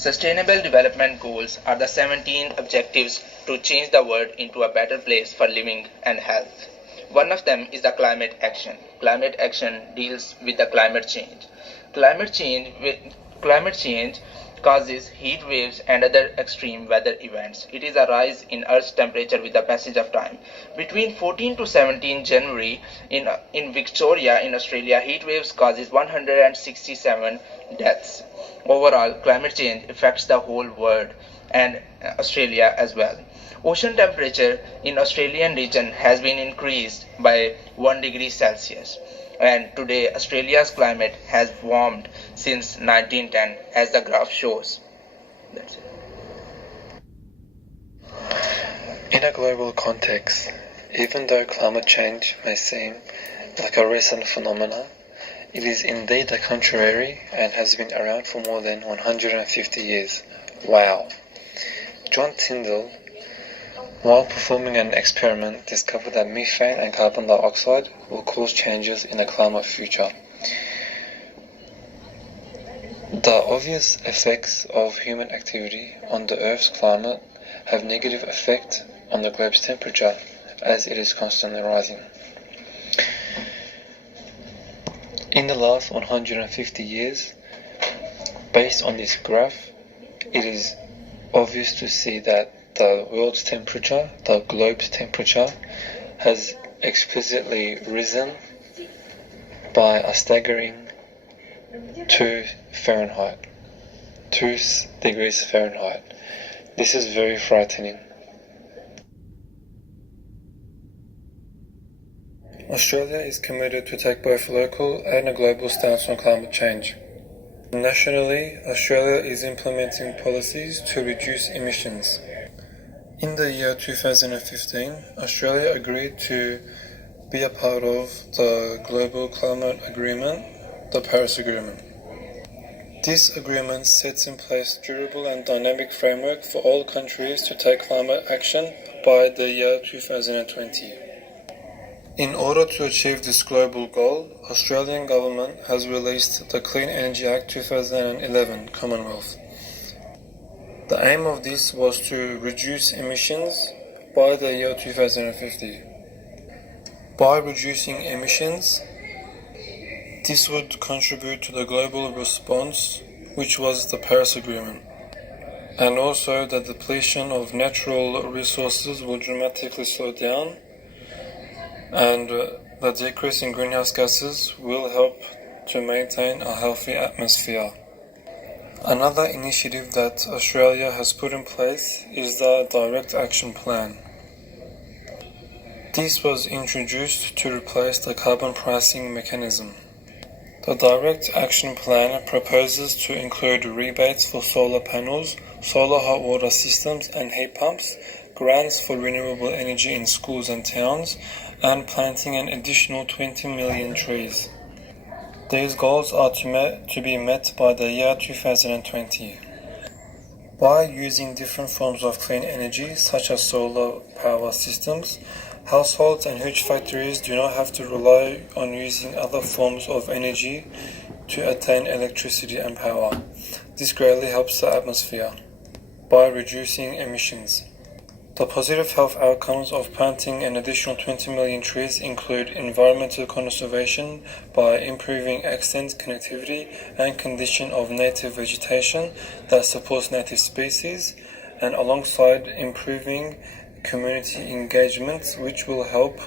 Sustainable Development Goals are the 17 objectives to change the world into a better place for living and health. One of them is the climate action. Climate action deals with the climate change. Climate change, climate change causes heat waves and other extreme weather events. It is a rise in Earth's temperature with the passage of time. Between 14 to 17 January in Victoria in Australia, heat waves causes 167 deaths. Overall, climate change affects the whole world and Australia as well. Ocean temperature in Australian region has been increased by 1 degree Celsius. And today Australia's climate has warmed since 1910 as the graph shows. That's it. In a global context, even though climate change may seem like a recent phenomenon, it is indeed the contrary and has been around for more than 150 years. Wow! John Tyndall, while performing an experiment, discovered that methane and carbon dioxide will cause changes in the climate future. The obvious effects of human activity on the Earth's climate have negative effect on the globe's temperature as it is constantly rising. In the last 150 years, based on this graph, it is obvious to see that the world's temperature, the globe's temperature, has explicitly risen by a staggering 2 degrees Fahrenheit. This is very frightening. Australia is committed to take both local and a global stance on climate change. Nationally, Australia is implementing policies to reduce emissions. In the year 2015, Australia agreed to be a part of the Global Climate Agreement, the Paris Agreement. This agreement sets in place durable and dynamic framework for all countries to take climate action by the year 2020. In order to achieve this global goal, Australian government has released the Clean Energy Act 2011 Commonwealth. The aim of this was to reduce emissions by the year 2050. By reducing emissions, this would contribute to the global response, which was the Paris Agreement, and also the depletion of natural resources will dramatically slow down, and the decrease in greenhouse gases will help to maintain a healthy atmosphere. Another initiative that Australia has put in place is the Direct Action Plan. This was introduced to replace the carbon pricing mechanism. The Direct Action Plan proposes to include rebates for solar panels, solar hot water systems and heat pumps, grants for renewable energy in schools and towns, and planting an additional 20 million trees. These goals are to be met by the year 2020. By using different forms of clean energy, such as solar power systems, households and huge factories do not have to rely on using other forms of energy to attain electricity and power. This greatly helps the atmosphere by reducing emissions. The positive health outcomes of planting an additional 20 million trees include environmental conservation by improving extent, connectivity and condition of native vegetation that supports native species, and alongside improving community engagement, which will help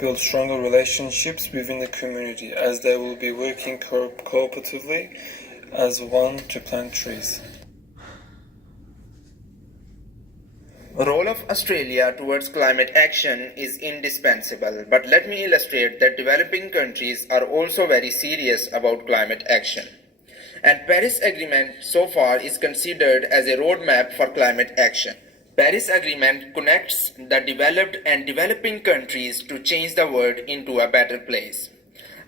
build stronger relationships within the community, as they will be working cooperatively as one to plant trees. The role of Australia towards climate action is indispensable, but let me illustrate that developing countries are also very serious about climate action. And Paris Agreement so far is considered as a roadmap for climate action. Paris Agreement connects the developed and developing countries to change the world into a better place.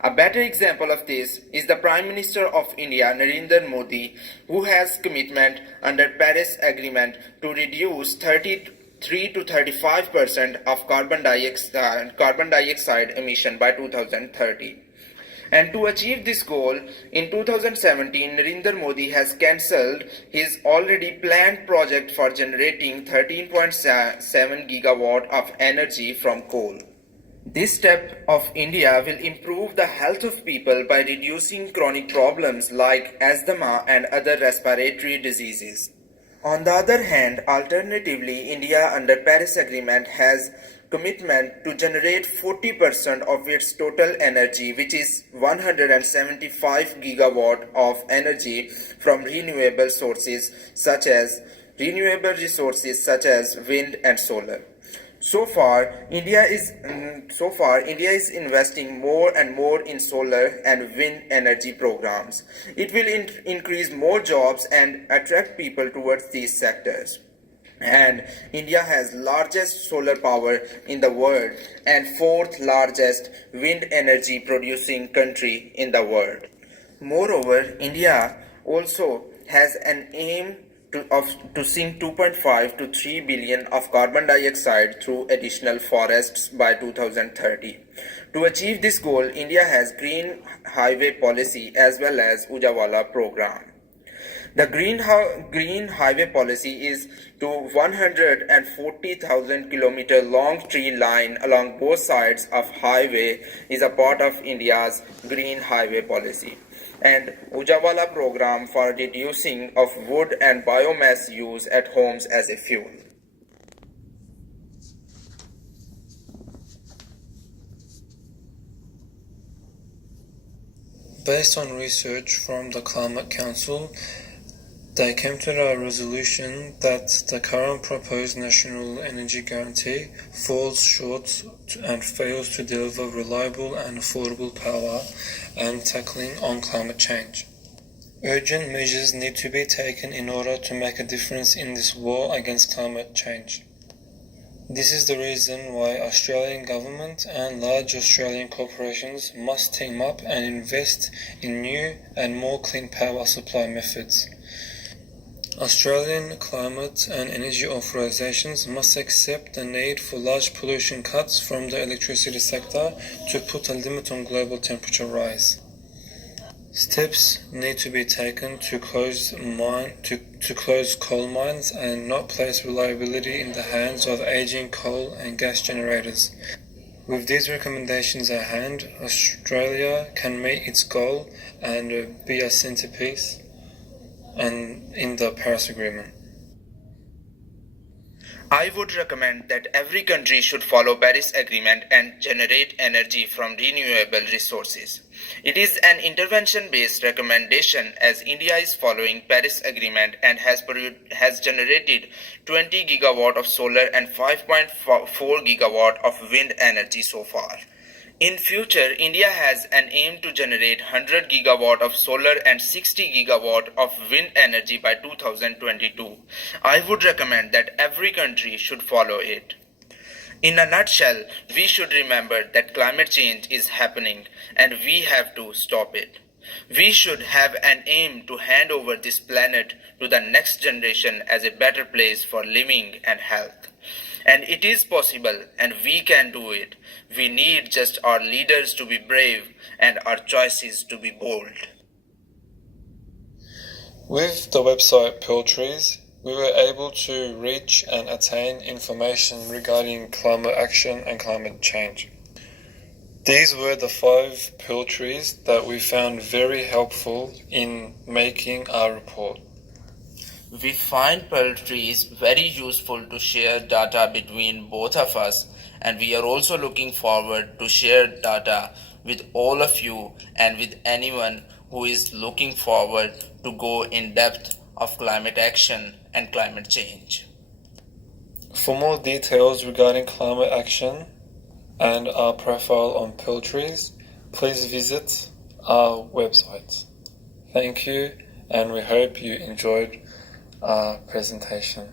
A better example of this is the Prime Minister of India, Narendra Modi, who has commitment under Paris Agreement to reduce 33 to 35% of carbon dioxide emission by 2030. And to achieve this goal, in 2017, Narendra Modi has cancelled his already planned project for generating 13.7 gigawatt of energy from coal. This step of India will improve the health of people by reducing chronic problems like asthma and other respiratory diseases. On the other hand, alternatively, India under Paris Agreement has commitment to generate 40% of its total energy, which is 175 gigawatt of energy from renewable resources such as wind and solar. So far, India is investing more and more in solar and wind energy programs. It will increase more jobs and attract people towards these sectors. And India has largest solar power in the world and fourth largest wind energy producing country in the world. Moreover, India also has an aim to sink 2.5 to 3 billion of carbon dioxide through additional forests by 2030. To achieve this goal, India has Green Highway Policy as well as Ujjwala program. The Green Highway Policy is to 140,000 kilometer long tree line along both sides of highway is a part of India's Green Highway Policy. And Ujjwala program for reducing of wood and biomass use at homes as a fuel. Based on research from the Climate Council, they came to the resolution that the current proposed National Energy Guarantee falls short and fails to deliver reliable and affordable power and tackling on climate change. Urgent measures need to be taken in order to make a difference in this war against climate change. This is the reason why Australian government and large Australian corporations must team up and invest in new and more clean power supply methods. Australian climate and energy authorisations must accept the need for large pollution cuts from the electricity sector to put a limit on global temperature rise. Steps need to be taken to close coal mines and not place reliability in the hands of aging coal and gas generators. With these recommendations at hand, Australia can meet its goal and be a centrepiece and in the Paris Agreement. I would recommend that every country should follow Paris Agreement and generate energy from renewable resources. It is an intervention-based recommendation as India is following Paris Agreement and has generated 20 gigawatt of solar and 5.4 gigawatt of wind energy so far. In future, India has an aim to generate 100 gigawatt of solar and 60 gigawatt of wind energy by 2022. I would recommend that every country should follow it. In a nutshell, we should remember that climate change is happening and we have to stop it. We should have an aim to hand over this planet to the next generation as a better place for living and health. And it is possible and we can do it. We need just our leaders to be brave and our choices to be bold. With the website Pearl Trees, we were able to reach and attain information regarding climate action and climate change. These were the 5 Pearl Trees that we found very helpful in making our report. We find Pearl Trees very useful to share data between both of us, and we are also looking forward to share data with all of you and with anyone who is looking forward to go in depth of climate action and climate change. For more details regarding climate action and our profile on Pearl Trees, please visit our website. Thank you, and we hope you enjoyed our presentation.